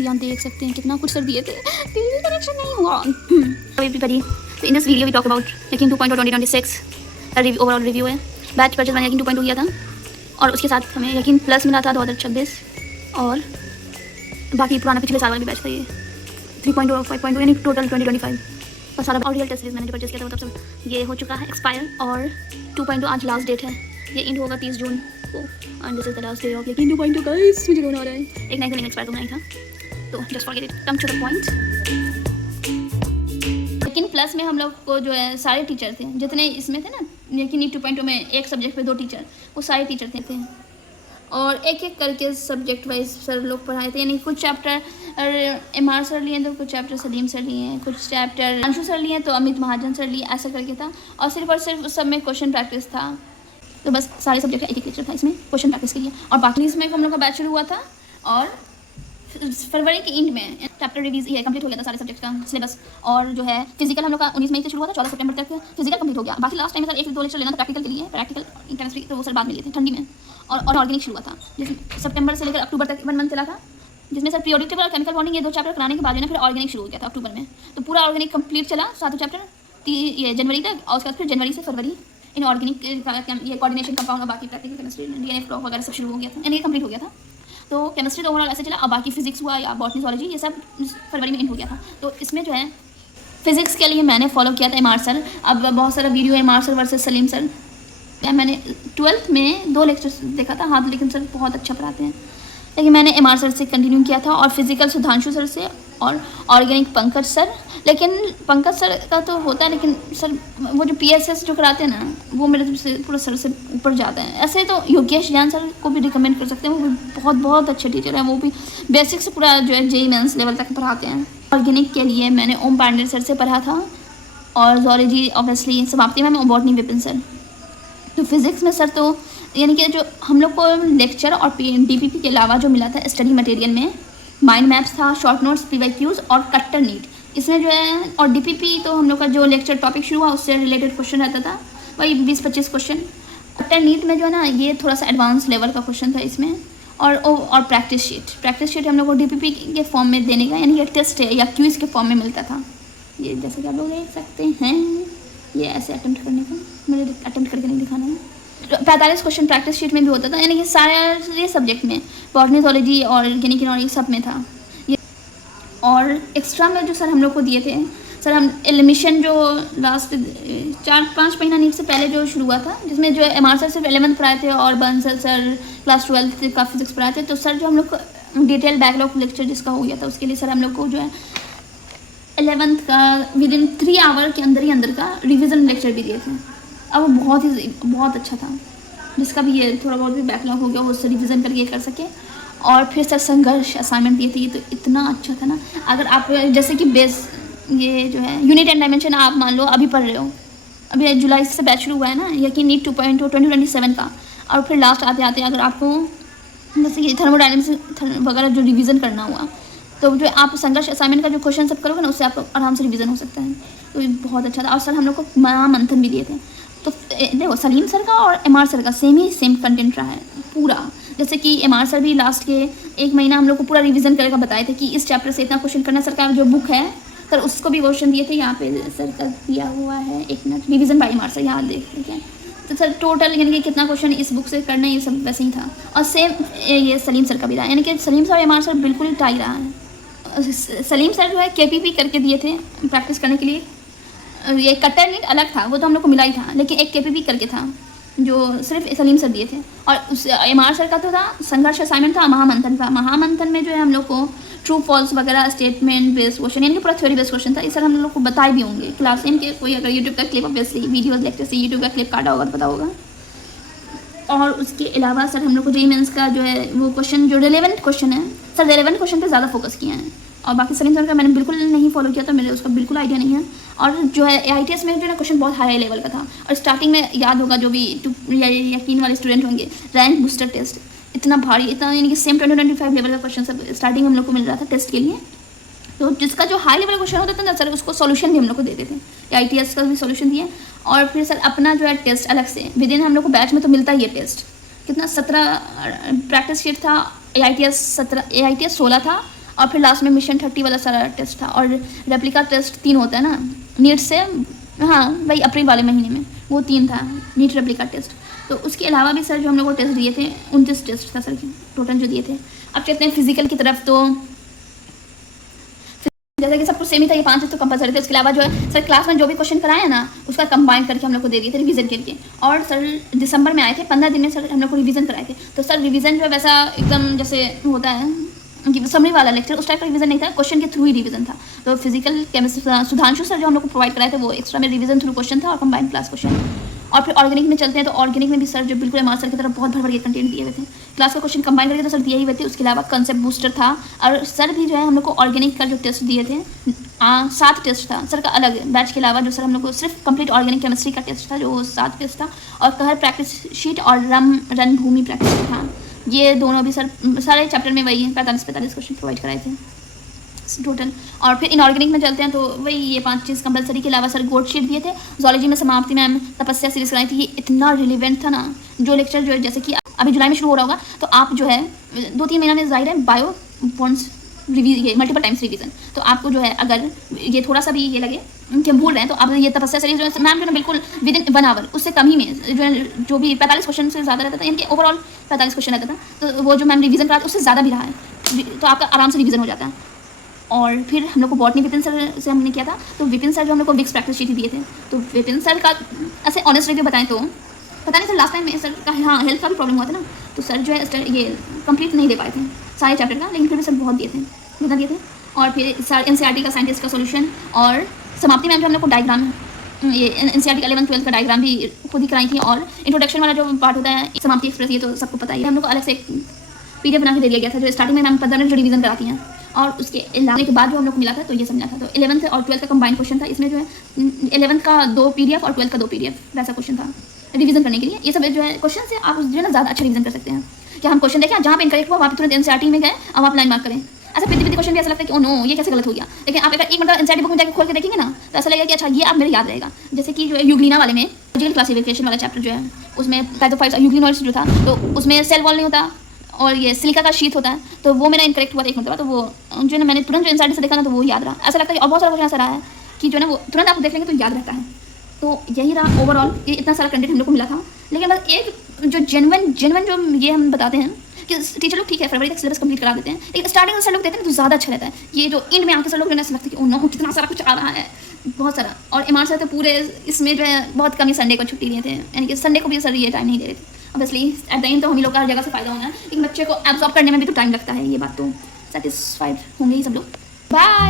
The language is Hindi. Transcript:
यहाँ देख सकते हैं कितना कुछ सर दिए थे, कनेक्शन नहीं हुआ। एवरीबॉडी, तो in this video we talk about Yakeen 2.0 2026 का ओवरऑल रिव्यू है। बैच परचेज मैंने यकीन 2.0 किया था और उसके साथ हमें यकीन प्लस मिला था 2026 और बाकी पुराना पिछले साल वाला भी बैच था ये 3.0 5.0 यानी टोटल 2025 और सारा। और रियल टेस्ट सीरीज मैंने जो परचेज किया था वो तब सब ये हो चुका है एक्सपायर और 2.0 आज लास्ट डेट है, ये एंड होगा 30 जून को and this is the last day of यकीन 2.0 गाइस। मुझे रोना आ रहा है, एक नई लिंक एक्सपायर तो नहीं था, तो just forget it, come to the point. लेकिन प्लस में हम लोग को जो है सारे टीचर थे जितने इसमें थे ना, यकीन 2.0 में एक सब्जेक्ट पे 2 टीचर, वो सारे टीचर थे और एक एक करके सब्जेक्ट वाइज सर लोग पढ़ाए थे। यानी कुछ चैप्टर एमआर सर लिए तो कुछ चैप्टर सलीम सर लिए हैं, कुछ चैप्टर अंशु सर लिए तो अमित महाजन सर लिए, ऐसा करके था। और सिर्फ सब में क्वेश्चन प्रैक्टिस था, तो बस सारे सब्जेक्ट का एक टीचर था इसमें क्वेश्चन प्रैक्टिस के लिए। और बाकी इसमें हम लोग का बैच शुरू हुआ था और फरवरी के एंड में चैप्टर रिवीज ये कंप्लीट हो गया था सारे सब्जेक्ट का सिलेबस। और जो है फिजिकल हम लोग का 19 मई से शुरू हुआ था, 14 सितंबर तक फिजिकल कंप्लीट हो गया। बाकी लास्ट टाइम सर 1-2 लेक्चर लेना था प्रैक्टिकल के लिए, प्रैक्टिकल केमिस्ट्री, तो वो सर बाद में लिए थे ठंडी में। और ऑर्गेनिक शुरू हुआ था जिसमें सितंबर से लेकर अक्टूबर तक 1 मंथ चला था, जिसमें सर पीरियोडिक टेबल और केमिकल बॉन्डिंग ये 2 चैप्टर कराने के बाद जो है फिर ऑर्गेनिक शुरू हो गया था अक्टूबर में। तो पूरा ऑर्गेनिक कंप्लीट चला 7 चैप्टर ये जनवरी तक, और उसके बाद फिर जनवरी से फरवरी इन ऑर्गेनिक ये कोऑर्डिनेशन कंपाउंड और बाकी प्रैक्टिकल केमिस्ट्री डीएनए फ्लो वगैरह सब शुरू हो गया था, यानी ये कंप्लीट हो गया था। तो केमिस्ट्री तो ओवरऑल ऐसे चला, और बाकी फिजिक्स हुआ या बॉटनी जूलॉजी ये सब फरवरी में एंड हो गया था। तो इसमें जो है फिजिक्स के लिए मैंने फॉलो किया था एमआर सर। अब बहुत सारा वीडियो है MR sir versus Salim sir, मैंने 12th में 2 लेक्चर्स देखा था, हाँ लेकिन सर बहुत अच्छा पढ़ाते हैं, लेकिन मैंने एमआर सर से कंटिन्यू किया था। और फिजिकल सुधांशु सर से और ऑर्गेनिक पंकज सर, लेकिन पंकज सर का तो होता है, लेकिन सर वो जो पीएसएस जो कराते हैं ना वो मेरे से पूरा सर से ऊपर जाता है। ऐसे तो योगेश ज्ञान सर को भी रिकमेंड कर सकते हैं, वो भी बहुत अच्छे टीचर हैं, वो भी बेसिक से पूरा जो है जेईई मेंस लेवल तक पढ़ाते हैं। ऑर्गेनिक के लिए मैंने ओम पांडे सर से पढ़ा था और जूलॉजी ऑब्वियसली समाप्ति में बॉटनी विपिन सर। तो फिजिक्स में सर तो यानी कि जो हम लोग को लेक्चर और डीपीपी के अलावा जो मिला था स्टडी मटेरियल में माइंड मैप्स था, शॉर्ट नोट्स, पीवाईक्यूज और कट्टर नीट, इसमें जो है। और डीपीपी तो हम लोग का जो लेक्चर टॉपिक शुरू हुआ उससे रिलेटेड क्वेश्चन रहता था, वही 20-25 क्वेश्चन। कट्टर नीट में जो है ना ये थोड़ा सा एडवांस लेवल का क्वेश्चन था इसमें। और प्रैक्टिस शीट हम लोग को डीपीपी के फॉर्म में देने का, यानी ये टेस्ट है या क्विज के फॉर्म में मिलता था। ये जैसे कि आप लोग देख सकते हैं, ये ऐसे अटेम्प्ट करने का, मुझे अटेम्प्ट करके नहीं दिखाना है। 45 क्वेश्चन प्रैक्टिस शीट में भी होता था, यानी कि सारे सब्जेक्ट में बॉटनी जूलॉजी और ऑर्गेनिक और ये सब में था ये। और एक्स्ट्रा में जो सर हम लोग को दिए थे सर, हम एडमिशन जो लास्ट 4-5 महीना नीट से पहले जो शुरू हुआ था, जिसमें जो एमआर सर सिर्फ 11th पढ़ाए थे और बंसल सर क्लास 12th का फिजिक्स पढ़ाए थे। तो सर जो हम लोग को डिटेल बैकलॉग लेक्चर जिसका हो गया था उसके लिए सर हम लोग को जो है 11th का विदिन 3 आवर के अंदर ही का रिविज़न लेक्चर भी दिए थे। अब वो बहुत अच्छा था, जिसका भी ये थोड़ा बहुत भी बैकलॉग हो गया वो उससे रिविज़न करके कर सके। और फिर सर संघर्ष असाइनमेंट दिए थे, ये तो इतना अच्छा था ना। अगर आप जैसे कि बेस ये जो है यूनिट एंड डायमेंशन आप मान लो अभी पढ़ रहे हो, अभी जुलाई से बैच शुरू हुआ है ना, यकीन नीट 2.0 2027 का, और फिर लास्ट आते अगर आपको जैसे कि थर्मोडायनेमिक्स वगैरह जो रिवीजन करना हुआ, तो जो आप संघर्ष असाइनमेंट का जो क्वेश्चन सब करोगे ना उससे आप आराम से रिवीजन हो सकता है। तो ये बहुत अच्छा था। और सर हम लोग को महामंथन भी दिए थे। तो देखो सलीम सर का और एमआर सर का सेम कंटेंट रहा है पूरा। जैसे कि एमआर सर भी लास्ट के 1 महीना हम लोग को पूरा रिवीजन करके बताए थे कि इस चैप्टर से इतना क्वेश्चन करना। सर का जो बुक है सर उसको भी क्वेश्चन दिए थे, यहाँ पे सर का दिया हुआ है, 1 minute, revision by MR sir, यहाँ देख लीजिए। तो सर टोटल यानी कि कितना क्वेश्चन इस बुक से करना है ये सब वैसे ही था। और सेम ये सलीम सर का भी रहा, यानी कि सलीम सर और एमआर सर बिल्कुल ही टाई रहा है। सलीम सर जो है केपीपी करके दिए थे प्रैक्टिस करने के लिए। ये कट्टर नीट अलग था, वो तो हम लोग को मिला ही था, लेकिन एक केपीपी करके था जो सिर्फ सलीम सर दिए थे। और एमआर सर का तो था संघर्ष असाइनमेंट था, महामंथन था। महामंथन में जो है हम लोग को ट्रू फॉल्स वगैरह स्टेटमेंट बेस्ड क्वेश्चन, यानी कि पूरा थ्योरी बेस्ड क्वेश्चन था। ये सर हम लोग को बताए भी होंगे क्लास में के, कोई अगर यूट्यूब का क्लिप ऑब्वियसली वीडियो लेक्चर से यूट्यूब का क्लिप काटा होगा तो पता होगा। और उसके अलावा सर हम लोग को जेईई मेंस का जो है वो क्वेश्चन जो रिलेवेंट क्वेश्चन है सर रिलेवेंट क्वेश्चन पे ज़्यादा फोकस किया है। और बाकी सलीम सर का मैंने बिल्कुल नहीं फॉलो किया, तो मेरे उसका बिल्कुल आइडिया नहीं है। और जो है AITS में जो है क्वेश्चन बहुत हाई लेवल का था। और स्टार्टिंग में याद होगा जो भी यकीन वाले स्टूडेंट होंगे, रैंक बूस्टर टेस्ट इतना भारी, इतना यानी कि सेम 2025 लेवल का क्वेश्चन सब स्टार्टिंग हम लोग को मिल रहा था टेस्ट के लिए। तो जिसका जो हाई लेवल क्वेश्चन होता था ना सर उसको सॉल्यूशन भी हम लोग को देते थे, AITS का भी सॉल्यूशन दिए। और फिर सर अपना जो है टेस्ट अलग से विदिन हम लोग को बैच में तो मिलता ही है टेस्ट, कितना 17 प्रैक्टिस शीट था, AITS 16 था और फिर लास्ट में मिशन 30 वाला सारा टेस्ट था, और रेप्लिका टेस्ट 3 होता है ना नीट से, हाँ वही अप्रैल वाले महीने में, वो 3 था नीट रेप्लिका टेस्ट। तो उसके अलावा भी सर जो हम लोग को टेस्ट दिए थे 29 टेस्ट था सर के टोटल जो दिए थे। अब चलते हैं फिजिकल की तरफ। तो जैसा कि सब कुछ सेम ही था, ये 5 तो कंपलसरी थे। उसके अलावा जो है सर क्लास में जो भी क्वेश्चन कराए ना उसका कंबाइन करके हम लोग को दे दिए थे रिवीजन करके। और सर दिसंबर में आए थे, 15 दिन में सर हम लोग को रिवीजन कराए थे। तो सर रिवीजन जो है वैसा एकदम जैसे होता है कि समरी वाला लेक्चर, उस टाइप का रिवीजन नहीं था, क्वेश्चन के थ्रू ही रिवीजन था। तो फिजिकल केमिस्ट्री सुधांशु सर जो हम लोग को प्रोवाइड कराए थे वो एक्स्ट्रा में रिवीजन थ्रू क्वेश्चन था और कंबाइन क्लास क्वेश्चन। और फिर ऑर्गेनिक में चलते हैं। तो ऑर्गेनिक में भी सर जो बिल्कुल एमआर सर की तरफ बहुत भर के कंटेंट दिए हुए थे, क्लास का क्वेश्चन कंबाइन करके तो सर दिए ही हुए थे। उसके अलावा कंसेप्ट बूस्टर था, और सर भी जो है हम लोग को ऑर्गेनिक का जो टेस्ट दिए थे 7 टेस्ट था सर का अलग बैच के अलावा, जो सर हम लोग को सिर्फ कंप्लीट ऑर्गेनिक केमिस्ट्री का टेस्ट था जो 7 टेस्ट था, और कहर प्रैक्टिस शीट और रन भूमि प्रैक्टिस था। ये दोनों भी सर सारे चैप्टर में वही 45 क्वेश्चन प्रोवाइड कराए थे टोटल। और फिर इनऑर्गेनिक में चलते हैं। तो वही ये 5 चीज़ कंपलसरी के अलावा सर गोड शीट दिए थे। जूलॉजी में समाप्ति मैम तपस्या सीरीज कराई थी, ये इतना रिलेवेंट था ना जो लेक्चर जो है, जैसे कि अभी जुलाई में शुरू हो रहा होगा, तो आप जो है 2-3 महीना में जाहिर है बायो बॉन्ड्स ये मल्टीपल टाइम्स रिवीजन। तो आपको जो है अगर ये थोड़ा सा भी ये लगे कि हम भूल रहे हैं, तो आप ये तपस्या सीरीज जो है मैम जो है बिल्कुल विद इन 1 आवर उससे कम ही में जो भी 45 क्वेश्चन से ज़्यादा रहता था, यानी कि ओवरऑल 45 क्वेश्चन रहता था, तो वो जो मैम रिवीजन कराते उससे ज़्यादा भी रहा है, तो आपका आराम से रिवीजन हो जाता है। और फिर हम लोग को बॉटनी विपिन सर से हमने किया था। तो विपिन सर जो हम लोग को विक्स प्रैक्टिस शीट दिए थे, तो विपिन सर का ऐसे ऑनेस्ट रिव्यू बताएं तो पता नहीं सर लास्ट टाइम में सर का हाँ हेल्थ का भी प्रॉब्लम हुआ था ना, तो सर जो है ये कंप्लीट नहीं दे पाए थे सारे चैप्टर का, लेकिन फिर भी सर बहुत दिए थे, जितना दिए थे। और फिर सर एनसीईआरटी का साइंटिस्ट का सोल्यूशन, और समाप्ति मैम जो हम लोग को डायग्राम ये एनसीईआरटी का 11-12 का डायग्राम भी खुद ही कराई थी। और इंट्रोडक्शन वाला जो पार्ट होता है समाप्ति एक्सप्रेस, ये तो सबको पता ही है, हम लोग को अलग से एक PDF बना के दे दिया गया था जो स्टार्टिंग में मैम 15 मिनट जो रिवीजन कराती हैं, और उसके अलावा के बाद जो हम लोग को मिला था तो ये समझा था। तो 11th और 12th का कंबाइंड क्वेश्चन था, इसमें जो है 11th का 2 PDF और 12th का 2 PDF वैसा क्वेश्चन था रिवीजन करने के लिए। ये सब जो है क्वेश्चन से आप जो है ना ज़्यादा अच्छा रिवीजन कर सकते हैं। क्या हम क्वेश्चन देखें जहाँ पे इनकरेक्ट हुआ वहाँ पे तुरंत एनसीईआरटी में गए, अब आप लाइन मार्क करें। ऐसा पिद्दी क्वेश्चन भी ऐसा लगता है कि ओ नो ये कैसे गलत हो गया, लेकिन आप अगर एक मिनट एनसीईआरटी बुक में जाकर खोल के देखेंगे ना तो ऐसा लगेगा कि अच्छा ये आप मेरे याद रहेगा। जैसे कि जो है यूग्लिना वाले में फिजिकल क्लासिफिकेशन वाला चैप्टर जो है उसमें पैथोफाइट्स यूग्लिनोइड्स जो था, तो उसमें सेल वॉल नहीं होता और ये सिलिका का शीट होता है, तो वो मेरा इनकरेक्ट हुआ था एक मिनट बाद, तो वो जो है ना मैंने तुरंत जो एनसीईआरटी से देखा ना तो वो याद रहा। ऐसा लगता है और बहुत सारा क्वेश्चन ऐसा रहा है कि जो है ना वो तुरंत आप देख लेंगे तो याद रहता है। तो यही रहा ओवरऑल, ये इतना सारा कंटेंट हम लोग को मिला था। लेकिन बस एक जो जेन्युइन जो ये हम बताते हैं कि टीचर लोग ठीक है फरवरी तक सिलेबस कंप्लीट करा देते हैं, लेकिन स्टार्टिंग में सर लोग देते हैं तो ज़्यादा अच्छा रहता है। ये जो एंड में आके सर लोग ऐसा लगता है कि ओ नो कितना सारा कुछ आ रहा है, बहुत सारा। और एमआर सर तो पूरे इसमें जो है बहुत कम ही संडे को छुट्टी दिए थे, यानी कि संडे को भी सर ये टाइम नहीं दे रहे थे। ऑब्वियसली एट द एंड तो हम ही लोग का हर जगह से फ़ायदा होना है, लेकिन बच्चे को एब्जॉर्ब करने में भी तो टाइम लगता है, ये बात तो सेटिस्फाइड होंगे ही सब लोग। बाय।